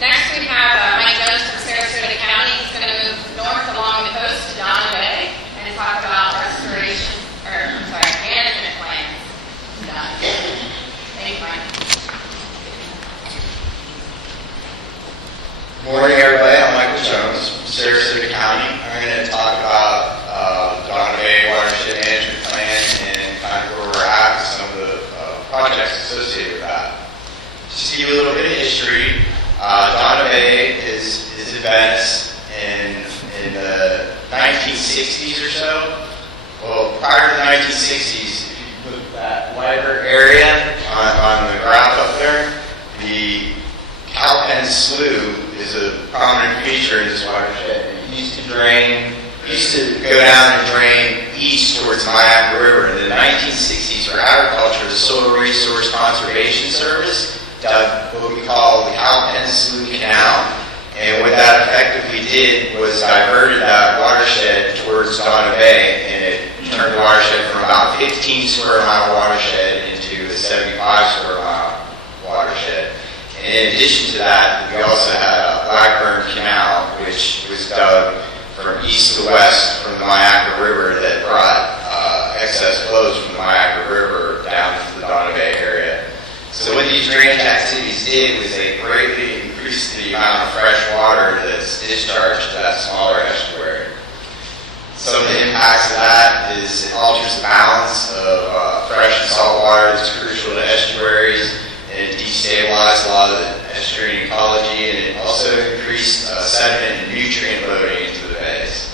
Next we have from Sarasota County. He's going to move north along the coast to Dona Bay and talk about management plans. Done. Thank you, Mike. Good morning, everybody. I'm Michael Jones from Sarasota County. I'm going to talk about the Dona Bay Watershed Management Plan and kind of where we're at with some of the projects associated with that. Just to give you a little bit of history, Dona Bay is in Venice in the 1960s or so. Well, prior to the 1960s, if you look at that lighter area on the graph up there, the Alpine Slough is a prominent feature in this watershed. It used to go down and drain east towards the Mosaic River. In the 1960s, for agriculture, the Soil Resource Conservation Service dug what we call the Alpine Slough Canal. And what that effectively did was diverted that watershed towards Dona Bay, and it turned the watershed from about 15 square mile watershed into a 75 square mile watershed. And in addition to that, we also had a Blackburn Canal, which was dug from east to west from the Mosaic River that brought excess flows from the Mosaic River down to the Dona Bay area. So what these drainage activities did was they greatly increased the amount of fresh water that's discharged to that smaller estuary. Some of the impacts of that is it alters the balance of fresh and salt water that's crucial to estuaries, and it destabilized a lot of the estuarine ecology, and it also increased sediment and nutrient loading into the bays.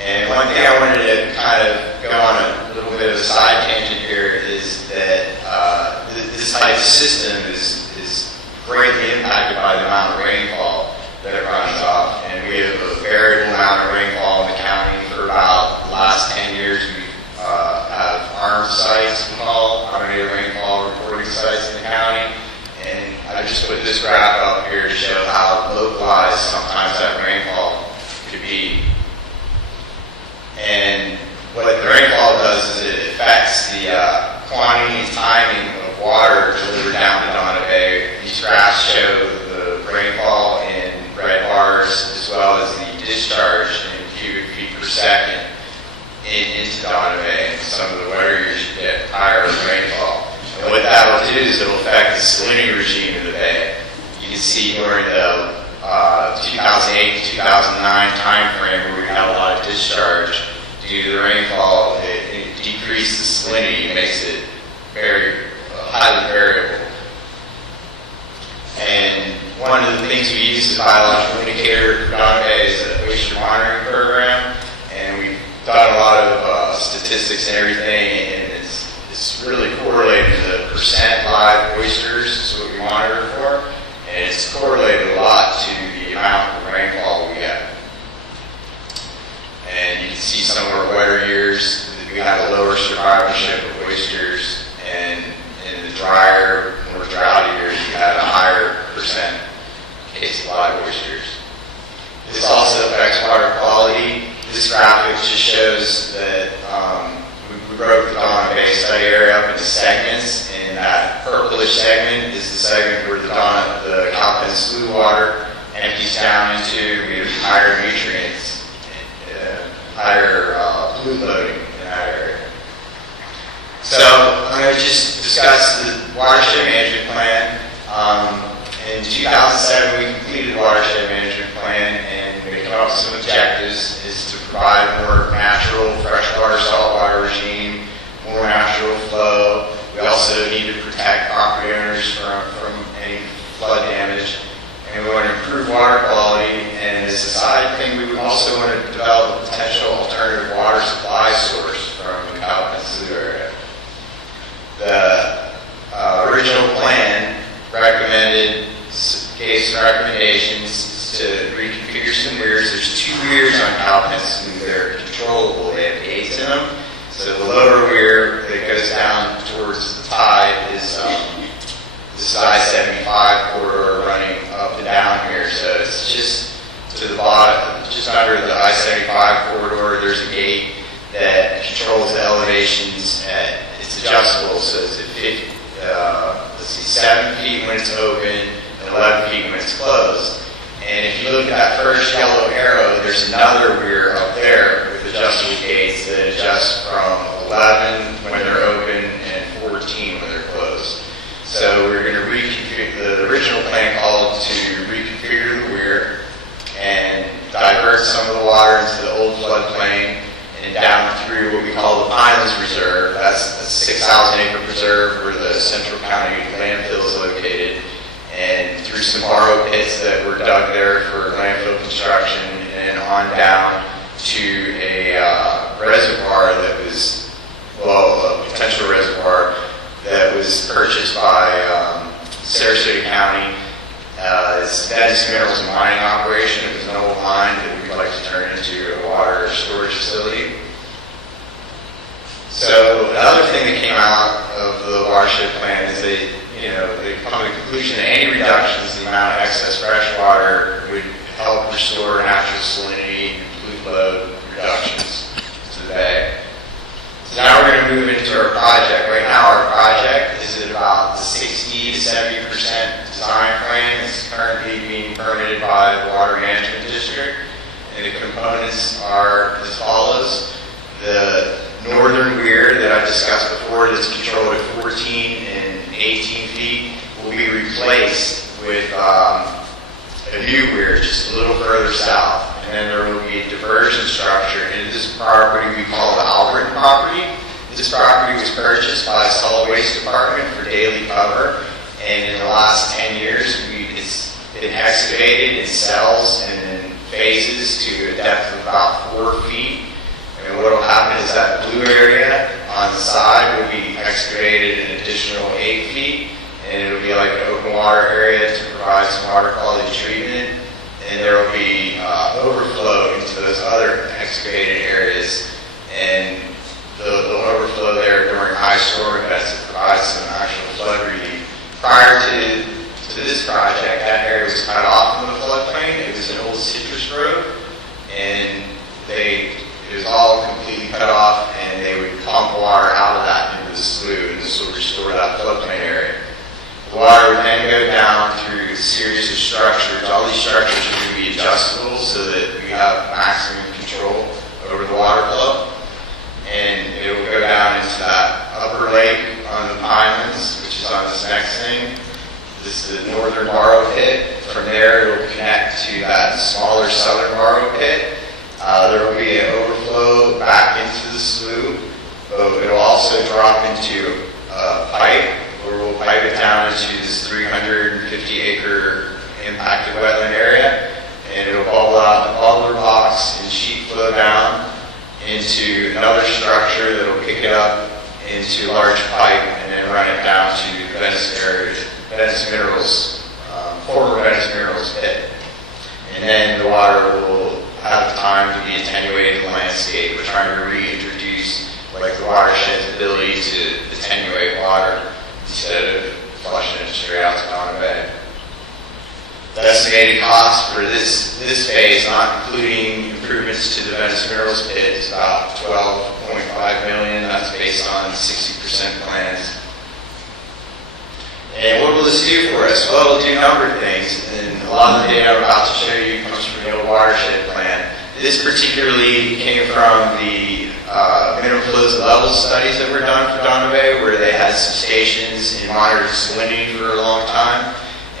And one thing I wanted to kind of go on a little bit of a side tangent here is that this type of system is greatly impacted by the amount of rainfall that it runs off. And we have a variable amount of rainfall in the county. For about the last 10 years, we have ARM sites, we call automated rainfall reporting sites in the county. And I just put this graph up here to show how localized sometimes that rainfall could be. And what the rainfall does is it affects the quantity and timing of water delivered down to Dona Bay. These graphs show the rainfall in red bars as well as the discharge in cubic feet per second into Dona Bay. And some of the wetter years you get higher rainfall. And what that will do is it will affect the salinity regime of the bay. You can see during the 2008 to 2009 time frame where we had a lot of discharge due to the rainfall, it decreased the salinity and makes it very highly variable. And one of the things we use as a biological indicator for Dona Bay is a oyster monitoring program, and we've done a lot of statistics and everything, and it's really correlated to the percent live oysters, is what we monitor for, and it's correlated a lot to the amount of rainfall we get. And you can see some of our wetter years, we had a lower survivorship of oysters, and in the drier, more droughty years, you had a higher percent case of live oysters. This also affects water quality. This graphic just shows that we broke the Dona Bay study area up into segments, and that purplish segment is the segment where the Alpine Slough water empties down into. We have higher nutrients, higher fluid loading in that area. So I'm going to just discuss the watershed management plan. In 2007, we completed the watershed management plan, and we came up with some objectives: is to provide more natural freshwater saltwater regime, more natural flow. We also need to protect property owners from any flood damage, and we want to improve water quality. And as a side thing, we would also want to develop a potential alternative water supply source from the Alpine Slough area. The original plan gave some recommendations to reconfigure some weirs. There's two weirs on Alpine Slough that are controllable. They have gates in them. So the lower weir that goes down towards the tide is this I-75 corridor running up and down here. So it's just to the bottom, just under the I-75 corridor, there's a gate that controls the elevations. It's adjustable, so it's at 7 feet when it's open, and 11 feet when it's closed. And if you look at that first yellow arrow, there's another weir up there with adjustable gates that adjust from 11 when they're open and 14 when they're closed. So we're going to reconfigure, the original plan called to reconfigure the weir and divert some of the water into the old floodplain and down through what we call the Pinelands Reserve. That's a 6,000 acre preserve where the Central County landfill is located, and through some borrow pits that were dug there for landfill construction, and on down to a reservoir that was, well, a potential reservoir that was purchased by Sarasota County. It's Minerals and Mining operation. It was an old mine that we'd like to turn into a water storage facility. So another thing that came out of the watershed plan is they come to the conclusion that any reductions in the amount of excess fresh water would help restore natural salinity and pollutant load reductions to the bay. So now we're going to move into our project. Right now our project is at about the 60 to 70% design frame. It's currently being permitted by the Water Management District, and the components are as follows. The northern weir that I discussed before that's controlled at 14 and 18 feet will be replaced with a new weir just a little further south. And then there will be a diversion structure into this property we call the Albritton property. This property was purchased by the Solid Waste Department for daily cover, and in the last 10 years it's been excavated in cells and in phases to a depth of about 4 feet. And what will happen is that blue area on the side will be excavated an additional 8 feet, and it'll be like an open water area to provide some water quality treatment. And there will be overflow into those other excavated areas, and the overflow there during high storm events to provide some actual flood relief. Prior to this project, that area was cut off from the floodplain. It was an old citrus grove, and it was all completely cut off, and they would pump water out of that into the slough, and this will restore that floodplain area. The water would then go down through a series of structures. All these structures are going to be adjustable so that we have maximum control over the water flow. And it will go down into that upper lake on the Pinelands, which is on this next thing. This is the northern borrow pit. From there, it will connect to that smaller southern borrow pit. There will be an overflow back into the slough. It will also drop into a pipe, where we'll pipe it down into this 350 acre impacted wetland area, and it'll bubble out the bubbler box and sheet flow down into another structure that'll pick it up into a large pipe and then run it down to the Venice Minerals, former Venice Minerals pit. And then the water will have time to be attenuated in the landscape. We're trying to reintroduce like the watershed's ability to attenuate water instead of flushing it straight out to Dona Bay. The estimated cost for this phase, not including improvements to the Venice Minerals pit, is about $12.5 million. That's based on 60% plans. And what will this do for us? Well, it'll do a number of things, and a lot of the data I'm about to show you comes from the old watershed plan. This particularly came from the minimum flows level studies that were done for Dona Bay, where they had some stations in monitored salinity for a long time,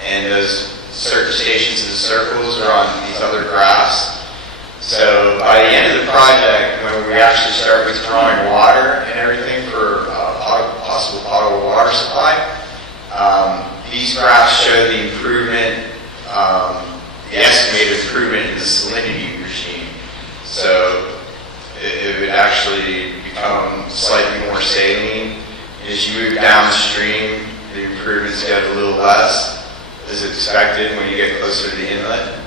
and those certain stations in the circles are on these other graphs. So by the end of the project, when we actually start withdrawing water and everything for possible potable water supply, these graphs show the improvement, the estimated improvement in the salinity regime. So it would actually become slightly more saline. As you move downstream, the improvements get a little less, as expected when you get closer to the inlet.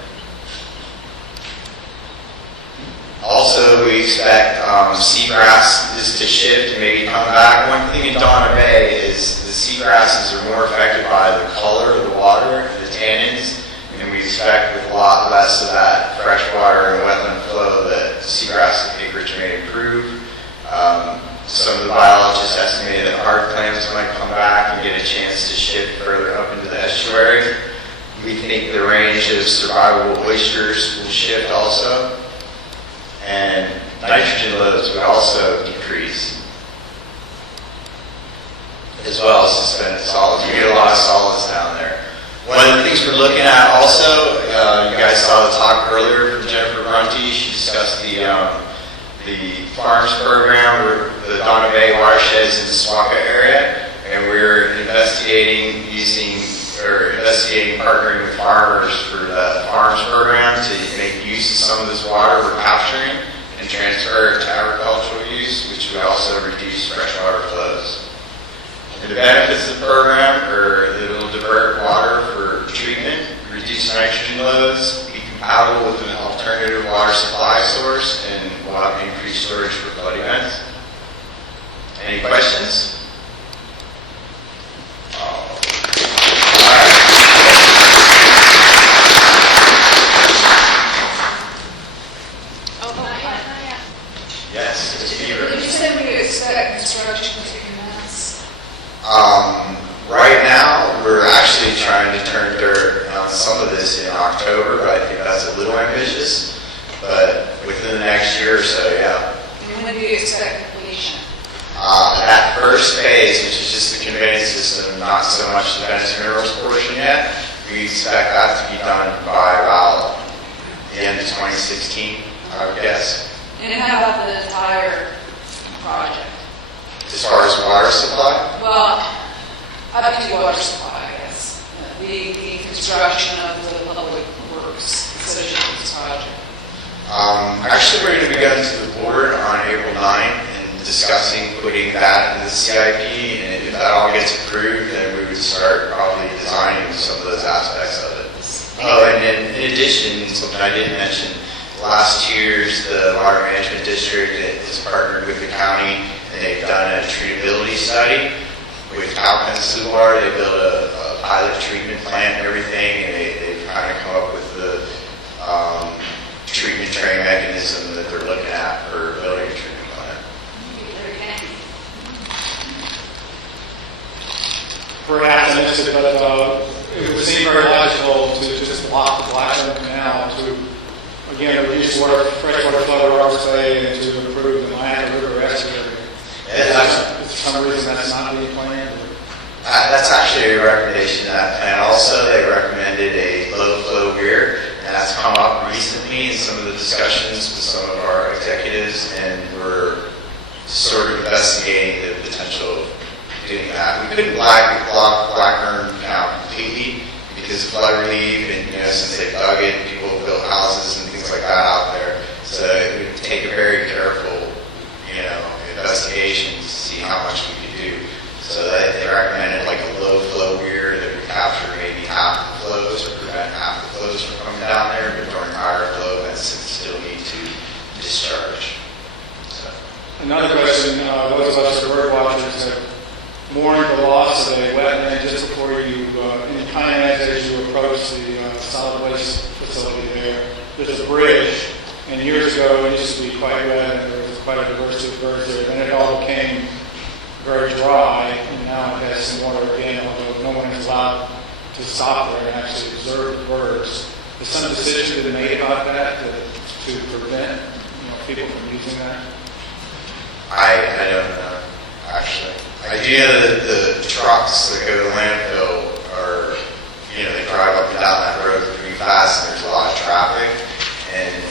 Also, we expect seagrasses to shift and maybe come back. One thing in Dona Bay is the seagrasses are more affected by the color of the water, the tannins, and we expect with a lot less of that freshwater and wetland flow that seagrass acreage may improve. Some of the biologists estimated that hard clams might come back and get a chance to shift further up into the estuary. We think the range of survivable oysters will shift also, and nitrogen loads would also decrease, as well as suspended solids. We get a lot of solids down there. One of the things we're looking at also, you guys saw the talk earlier from Jennifer Brunty. She discussed the farms program, where the Dona Bay watershed is in the Swaka area, and we're investigating partnering with farmers for the farms program to make use of some of this water we're capturing and transfer it to agricultural use, which would also reduce freshwater flows. And the benefits of the program are that it will divert water for treatment, reduce nitrogen loads, be compatible with an alternative water supply source, and will have increased storage for flood events. Any questions? Yes, it's Beaver. Did you say we expect construction to commence? Right now, we're actually trying to turn dirt on some of this in October, but I think that's a little ambitious. But within the next year or so, yeah. And when do you expect completion? That first phase, which is just the conveyance system, not so much the Venice Minerals portion yet, we expect that to be done by about the end of 2016, I would guess. And how about the entire project? As far as water supply? Well, up to water supply, I guess. The construction of the public works associated with this project. Actually, we're going to be going to the board on April 9th and discussing putting that in the CIP, and if that all gets approved, then we would start probably designing some of those aspects of it. Oh, and then in addition, something I didn't mention, last year's the Water Management District has partnered with the county, and they've done a treatability study with Atkins. They built a pilot treatment plant and everything, and they've kind of come up with the treatment train mechanism that they're looking at for building a treatment plant. Perhaps I missed it, but it would seem very logical to just block the Blackburn Canal to, again, reduce freshwater flow, Roberts Bay, and to improve the Miami River estuary. For some reason that's not being planned. That's actually a recommendation in that plan. Also, they recommended a low flow weir, and that's come up recently in some of the discussions with some of our executives, and we're sort of investigating the potential of doing that. We couldn't block Blackburn Canal completely because of flood relief, and since they dug it, people built houses and things like that out there. So it would take a very careful, investigation to see how much we could do. So they recommended like a low flow weir that would capture maybe half the flows or prevent half the flows from coming down there, but during higher flow events it still need to discharge. So. Another question, those of us who are bird watchers have mourned the loss of a wetland just before you, in Pinelands, as you approach the solid waste facility there. There's a bridge, and years ago it used to be quite wet and there was quite a diversity of birds there. Then it all became very dry, and now it has some water again, although no one is allowed to stop there and actually observe the birds. Has some decision been made about that to prevent people from using that? I don't know, actually. I do know that the trucks that go to the landfill are, they drive up and down that road pretty fast, and there's a lot of traffic, and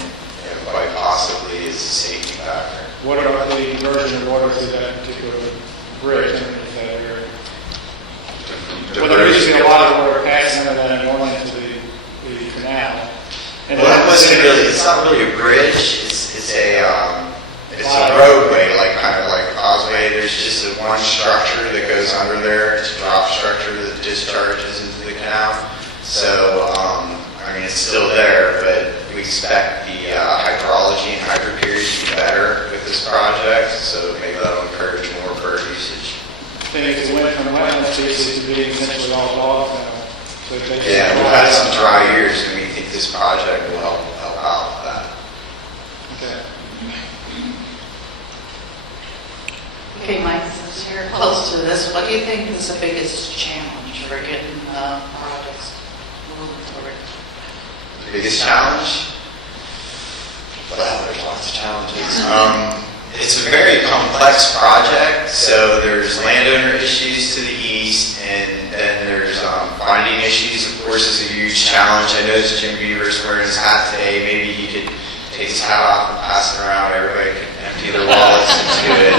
quite possibly it's a safety factor. What about the diversion of water through that particular bridge underneath that area? Well, there used to be a lot of water passing under that and going into the canal. And it's not really a bridge, it's a roadway, kind of like a causeway. There's just one structure that goes under there. It's a drop structure that discharges into the canal. So, it's still there, but we expect the hydrology and hydroperiod to be better with this project, so maybe that'll encourage more bird usage. Things went from wetland species to being essentially all dogs now. So yeah, we've had some dry years, and we think this project will help out with that. Okay. Okay, Mike, since you're close to this, what do you think is the biggest challenge for getting projects moving forward? The biggest challenge? Well, there's lots of challenges. It's a very complex project, so there's landowner issues to the east, and then there's finding issues, of course, is a huge challenge. I noticed Jim Beaver's wearing his hat today. Maybe he could take his hat off and pass it around. Everybody could empty their wallets into it.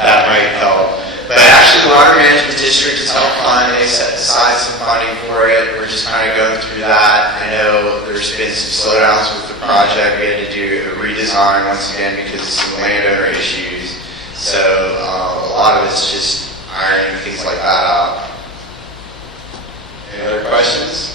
That might help. But actually, the Water Management District has helped fund. They set aside some funding for it. We're just kind of going through that. I know there's been some slowdowns with the project. We had to do a redesign once again because of some landowner issues. So a lot of it's just ironing things like that out. Any other questions?